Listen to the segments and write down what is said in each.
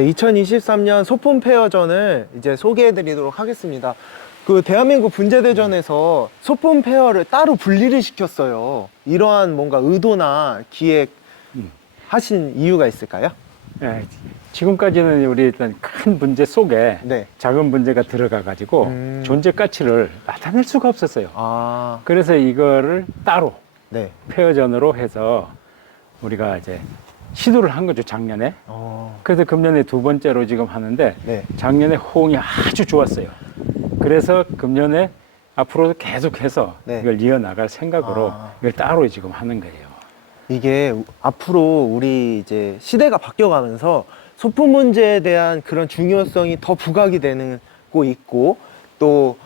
네, 2023년 소품 페어전을 이제 소개해 드리도록 하겠습니다. 그 대한민국 분재대전에서 소품 페어를 따로 분리를 시켰어요. 이러한 뭔가 의도나 기획 하신 이유가 있을까요? 예, 지금까지는 우리 일단 큰 문제 속에 네. 작은 문제가 들어가 가지고 음. 존재 가치를 나타낼 수가 없었어요. 아, 그래서 이거를 따로 네. 페어전으로 해서 우리가 이제 시도를 한 거죠 작년에. 어, 그래서 금년에 두 번째로 지금 하는데 네. 작년에 호응이 아주 좋았어요. 그래서 금년에 앞으로도 계속해서 네. 이걸 이어 나갈 생각으로 아. 이걸 따로 지금 하는 거예요. 이게 앞으로 우리 이제 시대가 바뀌어가면서 소품 문제에 대한 그런 중요성이 더 부각이 되고 있고 또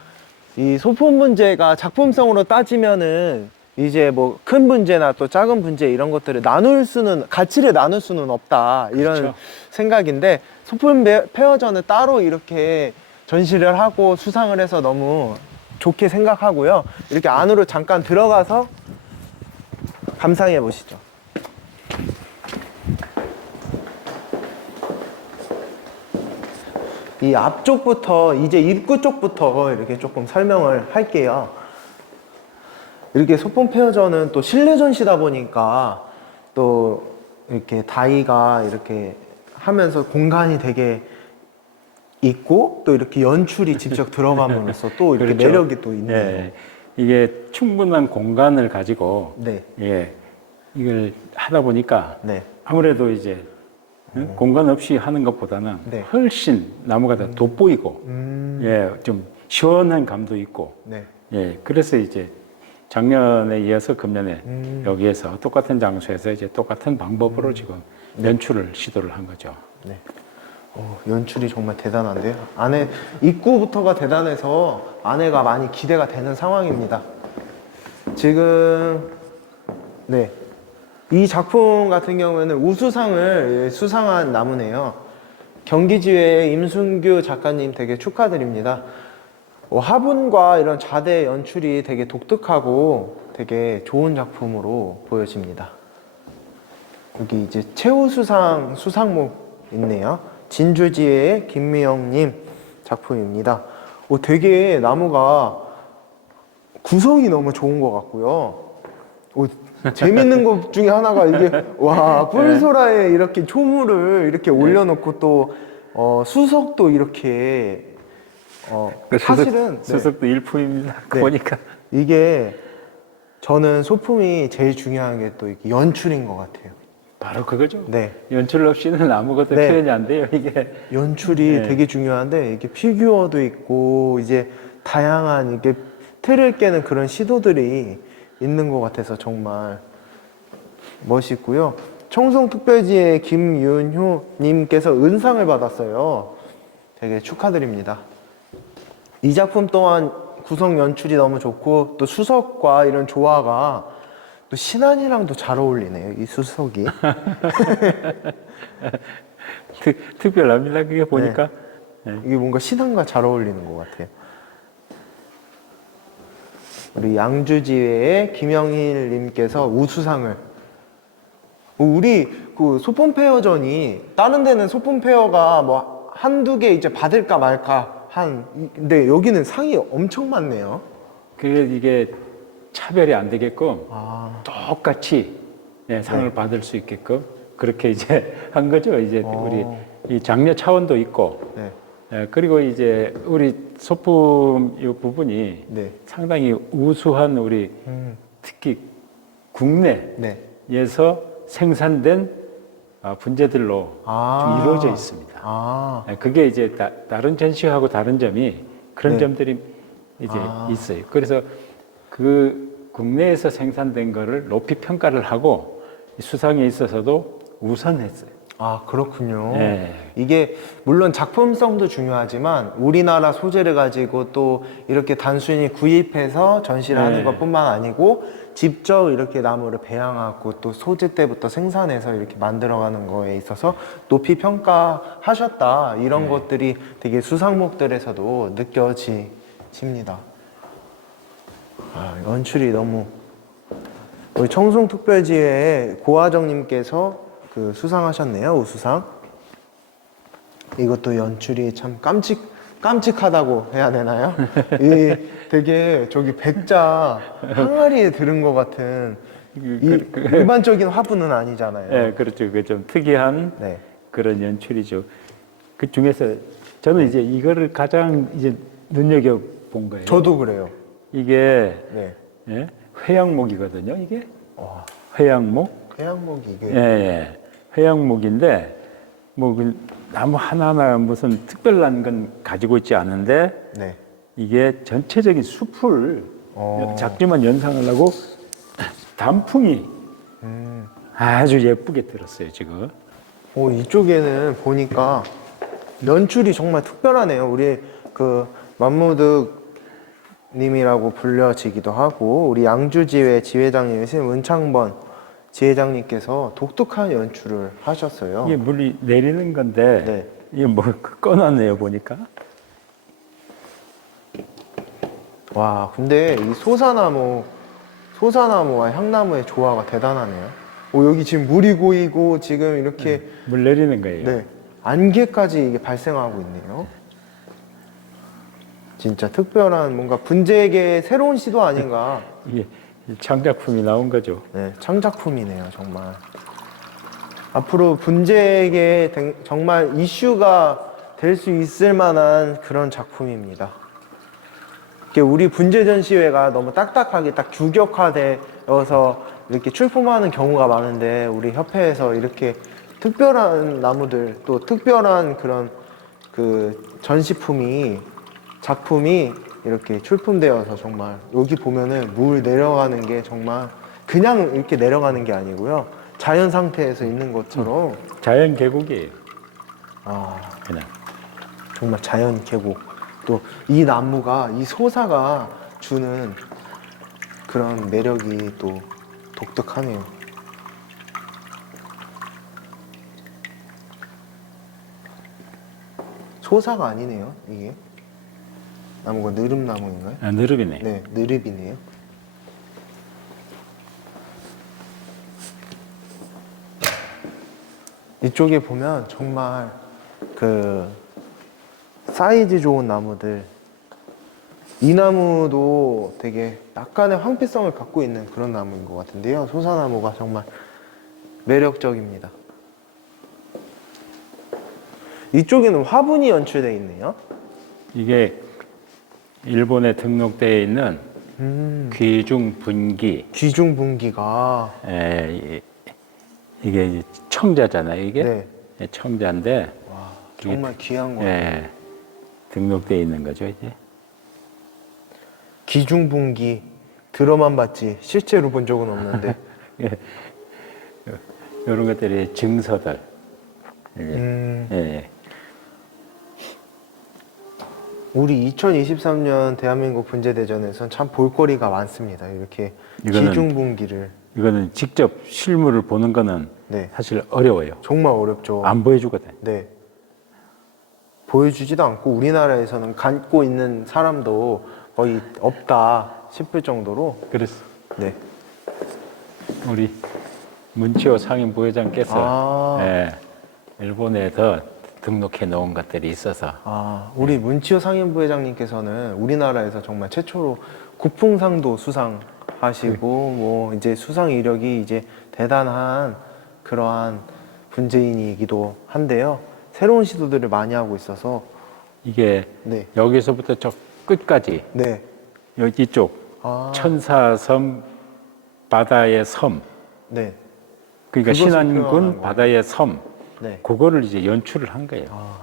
이 소품 문제가 작품성으로 따지면은 이제 뭐 큰 문제나 또 작은 문제 이런 것들을 나눌 수는 가치를 나눌 수는 없다 이런 그렇죠. 생각인데 소품 페- 페어전을 따로 이렇게 전시를 하고 수상을 해서 너무 좋게 생각하고요 이렇게 안으로 잠깐 들어가서 감상해 보시죠. 이 앞쪽부터 이제 입구 쪽부터 이렇게 조금 설명을 할게요. 이렇게 소품 페어전은 또 실내 전시다 보니까 또 이렇게 다이가 이렇게 하면서 공간이 되게 있고 또 이렇게 연출이 직접 들어감으로써 또 이렇게 그렇죠. 매력이 또 있네요. 예, 이게 충분한 공간을 가지고 네. 예, 이걸 하다 보니까 네. 아무래도 이제 응? 공간 없이 하는 것보다는 네. 훨씬 나무가 더 돋보이고 음. 예, 좀 시원한 감도 있고 네. 예, 그래서 이제 작년에 이어서 금년에 음. 여기에서 똑같은 장소에서 이제 똑같은 방법으로 지금 연출을 시도를 한 거죠. 네. 어, 연출이 정말 대단한데요. 안에 입구부터가 대단해서 안에가 많이 기대가 되는 상황입니다. 지금 네. 이 작품 같은 경우에는 우수상을 수상한 나무네요. 경기지회 임순규 작가님 되게 축하드립니다. 어, 화분과 이런 자대 연출이 되게 독특하고 되게 좋은 작품으로 보여집니다. 여기 이제 최우수상 수상목 있네요. 진주지의 김미영님 작품입니다. 오, 되게 나무가 구성이 너무 좋은 것 같고요. 오, 재밌는 것 중에 하나가 이게 와 뿔소라에 이렇게 초물을 이렇게 올려놓고 또 어, 수석도 이렇게 어, 사실은 네. 수석도 일품입니다. 네. 보니까 이게 저는 소품이 제일 중요한 게 또 연출인 것 같아요. 바로 그거죠. 네. 연출 없이는 아무것도 네. 표현이 안 돼요. 이게 연출이 네. 되게 중요한데 이게 피규어도 있고 이제 다양한 이게 틀을 깨는 그런 시도들이 있는 것 같아서 정말 멋있고요. 청송특별지의 김윤효님께서 은상을 받았어요. 되게 축하드립니다. 이 작품 또한 구성 연출이 너무 좋고 또 수석과 이런 조화가 또 신안이랑도 잘 어울리네요. 이 수석이. 특, 특별합니다. 그게 보니까 네. 이게 뭔가 신앙과 잘 어울리는 것 같아요. 우리 양주지회의 김영일님께서 우수상을 어, 우리 그 소품 페어전이 다른 데는 소품 페어가 뭐 한두 개 이제 받을까 말까 한 이- 근데 여기는 상이 엄청 많네요. 그게 이게 차별이 안 되게끔 아, 똑같이 예, 상을 네. 받을 수 있게끔 그렇게 이제 한 거죠. 이제 어. 우리 이 장려 차원도 있고 네, 예, 그리고 이제 우리 소품 이 부분이 네, 상당히 우수한 우리 음, 특히 국내에서 네. 생산된 아, 분재들로 아. 좀 이루어져 있습니다. 아, 예, 그게 이제 다, 다른 전시하고 다른 점이 그런 네. 점들이 이제 아. 있어요. 그래서 그 국내에서 생산된 거를 높이 평가를 하고 수상에 있어서도 우선했어요. 아 그렇군요. 네. 이게 물론 작품성도 중요하지만 우리나라 소재를 가지고 또 이렇게 단순히 구입해서 전시를 네. 하는 것뿐만 아니고 직접 이렇게 나무를 배양하고 또 소재 때부터 생산해서 이렇게 만들어가는 거에 있어서 높이 평가하셨다 이런 네. 것들이 되게 수상목들에서도 느껴집니다. 아, 연출이 너무 우리 청송특별지회 고화정님께서 그 수상하셨네요 우수상. 이것도 연출이 참 깜찍 깜찍하다고 해야 되나요? 이 되게 저기 백자 항아리에 들은 것 같은 그- 이 그- 그- 일반적인 화분은 아니잖아요. 예, 그렇죠. 그 좀 특이한 네. 그런 연출이죠. 그 중에서 저는 이제 이거를 가장 이제 눈여겨 본 거예요. 저도 그래요. 이게 네. 예, 회양목이거든요. 이게 와, 회양목. 해양목이 이게 예, 예. 회양목인데 뭐 그 나무 하나하나 무슨 특별한 건 가지고 있지 않은데 네. 이게 전체적인 숲을 어. 작지만 연상하려고 단풍이 음. 아주 예쁘게 들었어요 지금. 오, 이쪽에는 보니까 연출이 정말 특별하네요. 우리 그 만무득 님이라고 불려지기도 하고 우리 양주지회 지회장님이신 문창번 지회장님께서 독특한 연출을 하셨어요. 이게 물이 내리는 건데 네. 이게 뭐 꺼놨네요 보니까. 와, 근데 이 소사나무, 소사나무와 향나무의 조화가 대단하네요. 오, 여기 지금 물이 고이고 지금 이렇게 물 내리는 거예요. 네, 안개까지 이게 발생하고 있네요. 진짜 특별한 뭔가 분재계의 새로운 시도 아닌가. 이게 창작품이 나온 거죠. 네, 창작품이네요, 정말. 앞으로 분재계 등- 정말 이슈가 될 수 있을 만한 그런 작품입니다. 이게 우리 분재 전시회가 너무 딱딱하게 딱 규격화되어서 이렇게 출품하는 경우가 많은데 우리 협회에서 이렇게 특별한 나무들 또 특별한 그런 그 전시품이 작품이 이렇게 출품되어서 정말 여기 보면은 물 내려가는 게 정말 그냥 이렇게 내려가는 게 아니고요 자연 상태에서 있는 것처럼 자연 계곡이에요. 아 그냥. 정말 자연 계곡 또 이 나무가 이 소사가 주는 그런 매력이 또 독특하네요. 소사가 아니네요 이게 나무가 느릅나무인가요? 아, 느릅이네. 네 느릅이네요. 이쪽에 보면 정말 그 사이즈 좋은 나무들. 이 나무도 되게 약간의 황피성을 갖고 있는 그런 나무인 것 같은데요. 소사나무가 정말 매력적입니다. 이쪽에는 화분이 연출되어 있네요. 이게 일본에 등록되어 있는 음, 귀중 분기. 귀중 분기가. 에, 이- 이게 청자잖아요. 이게? 네. 예, 청자인데 와, 정말 귀한 거 예, 등록되어 있는 거죠 이제. 귀중분기 들어만 봤지 실제로 본 적은 없는데 이런 것들이 증서들. 이게. 음, 예, 예. 우리 2023년 대한민국 분재대전에선 참 볼거리가 많습니다. 이렇게 이거는- 기중분기를 이거는 직접 실물을 보는 거는 네 사실 어려워요. 정말 어렵죠. 안 보여주거든. 네 보여주지도 않고 우리나라에서는 갖고 있는 사람도 거의 없다 싶을 정도로 그래서 네 우리 문치호 상임 부회장께서 아. 예, 일본에서 등록해 놓은 것들이 있어서 아, 우리 문치호 상임부회장님께서는 우리나라에서 정말 최초로 국풍상도 수상하시고 뭐 이제 수상 이력이 이제 대단한 그러한 분재인이기도 한데요. 새로운 시도들을 많이 하고 있어서 이게 네, 여기서부터 저 끝까지 네, 여기 이쪽 아, 천사섬 바다의 섬. 그러니까 그것을 표현한 신안군 거예요. 바다의 섬. 네, 그거를 이제 연출을 한 거예요. 아,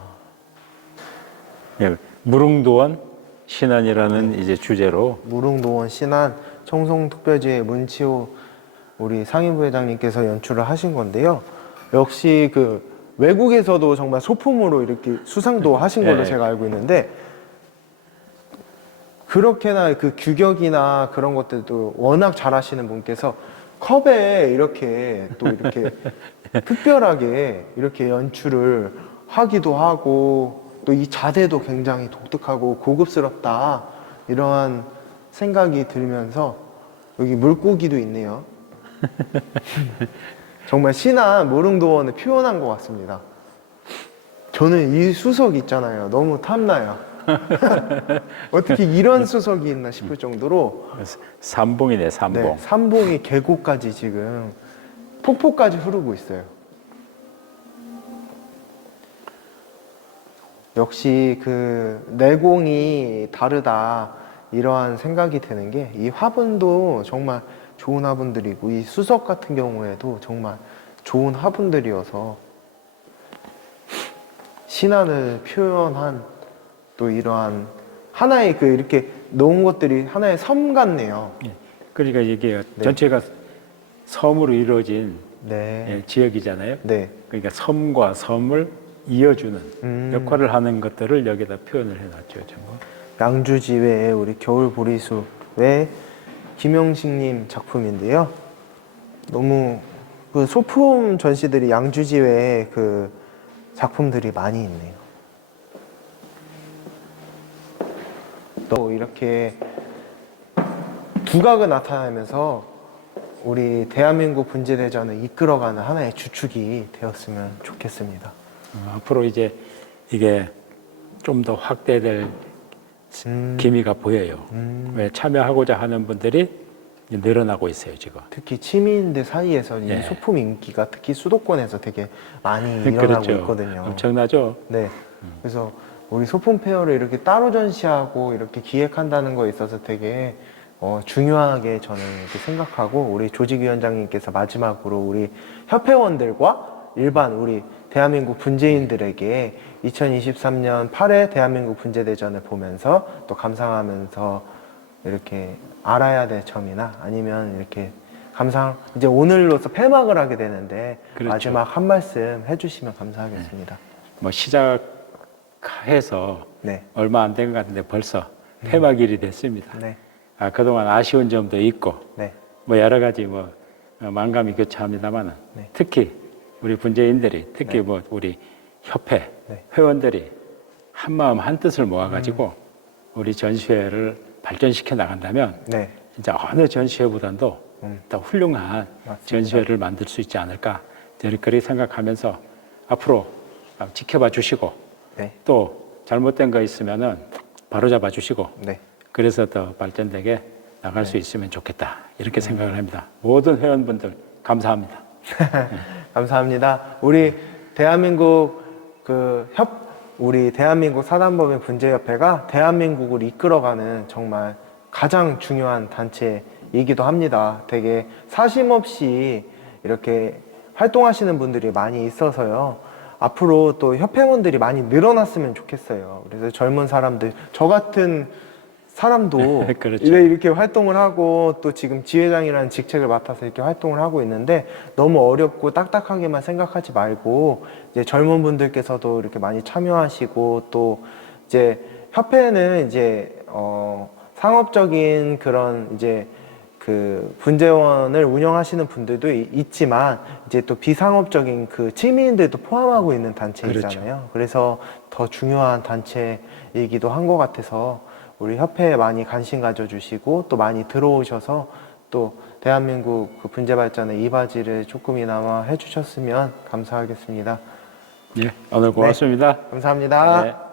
예, 무릉도원 신안이라는 네. 이제 주제로. 무릉도원 신안 청송특별지회 문치호 우리 상임부회장님께서 연출을 하신 건데요. 역시 그 외국에서도 정말 소품으로 이렇게 수상도 하신 걸로 네. 제가 알고 있는데 그렇게나 그 규격이나 그런 것들도 워낙 잘하시는 분께서 컵에 이렇게 또 이렇게 특별하게 이렇게 연출을 하기도 하고 또 이 자세도 굉장히 독특하고 고급스럽다 이러한 생각이 들면서 여기 물고기도 있네요. 정말 신한 무릉도원을 표현한 것 같습니다. 저는 이 수석 있잖아요. 너무 탐나요. 어떻게 이런 수석이 있나 싶을 정도로 삼봉이네, 삼봉. 네, 삼봉이 계곡까지 지금 폭포까지 흐르고 있어요. 역시 그 내공이 다르다 이러한 생각이 드는 게 이 화분도 정말 좋은 화분들이고 이 수석 같은 경우에도 정말 좋은 화분들이어서 신안을 표현한 또 이러한 하나의 그 이렇게 놓은 것들이 하나의 섬 같네요. 예. 그러니까 이게 네. 전체가 섬으로 이루어진 네. 예, 지역이잖아요. 네. 그러니까 섬과 섬을 이어주는 음. 역할을 하는 것들을 여기다 표현을 해놨죠, 전부. 양주지회의 우리 겨울 보리수의 김영식님 작품인데요. 너무 그 소품 전시들이 양주지회에 그 작품들이 많이 있네요. 또 이렇게 두각을 나타내면서 우리 대한민국 분재대전을 이끌어가는 하나의 주축이 되었으면 좋겠습니다. 어, 앞으로 이제 이게 좀 더 확대될 음, 기미가 보여요. 음. 왜 참여하고자 하는 분들이 늘어나고 있어요, 지금. 특히 치민들 사이에서 이 예. 소품 인기가 특히 수도권에서 되게 많이 일어나고 있거든요. 엄청나죠? 네. 그래서 우리 소품 페어를 이렇게 따로 전시하고 이렇게 기획한다는 거에 있어서 되게 어, 중요하게 저는 이렇게 생각하고 우리 조직위원장님께서 마지막으로 우리 협회원들과 일반 우리 대한민국 분재인들에게 2023년 8회 대한민국 분재대전을 보면서 또 감상하면서 이렇게 알아야 될 점이나 아니면 이렇게 감상 이제 오늘로서 폐막을 하게 되는데 그렇죠. 마지막 한 말씀 해주시면 감사하겠습니다. 뭐 시작해서 네, 얼마 안 된 것 같은데 벌써 폐막일이 됐습니다. 네, 아, 그동안 아쉬운 점도 있고 네, 뭐 여러 가지 뭐 어, 만감이 교차합니다만은 네. 특히 우리 분재인들이 특히 네. 뭐 우리 협회 네. 회원들이 한 마음 한 뜻을 모아가지고 우리 전시회를 발전시켜 나간다면 네, 진짜 어느 전시회보다도 음. 더 훌륭한 맞습니다. 전시회를 만들 수 있지 않을까 이렇게 생각하면서 앞으로 지켜봐 주시고 네, 또 잘못된 거 있으면은 바로 잡아 주시고 네, 그래서 더 발전되게 나갈 수 있으면 좋겠다 이렇게 생각을 합니다. 모든 회원분들 감사합니다. 감사합니다. 우리 대한민국 그 협, 우리 대한민국 사단법인 분재협회가 대한민국을 이끌어가는 정말 가장 중요한 단체이기도 합니다. 되게 사심 없이 이렇게 활동하시는 분들이 많이 있어서요. 앞으로 또 협회원들이 많이 늘어났으면 좋겠어요. 그래서 젊은 사람들, 저 같은 사람도 그렇죠. 왜 이렇게 활동을 하고 또 지금 지회장이라는 직책을 맡아서 이렇게 활동을 하고 있는데 너무 어렵고 딱딱하게만 생각하지 말고 이제 젊은 분들께서도 이렇게 많이 참여하시고 또 이제 협회는 이제 어 상업적인 그런 이제 그 분재원을 운영하시는 분들도 이- 있지만 이제 또 비상업적인 그 취미인들도 포함하고 있는 단체이잖아요. 그래서더 중요한 단체이기도 한 것 같아서 우리 협회에 많이 관심 가져주시고 또 많이 들어오셔서 또 대한민국 그 분재 발전에 이바지를 조금이나마 해주셨으면 감사하겠습니다. 예, 오늘 고맙습니다. 감사합니다. 네.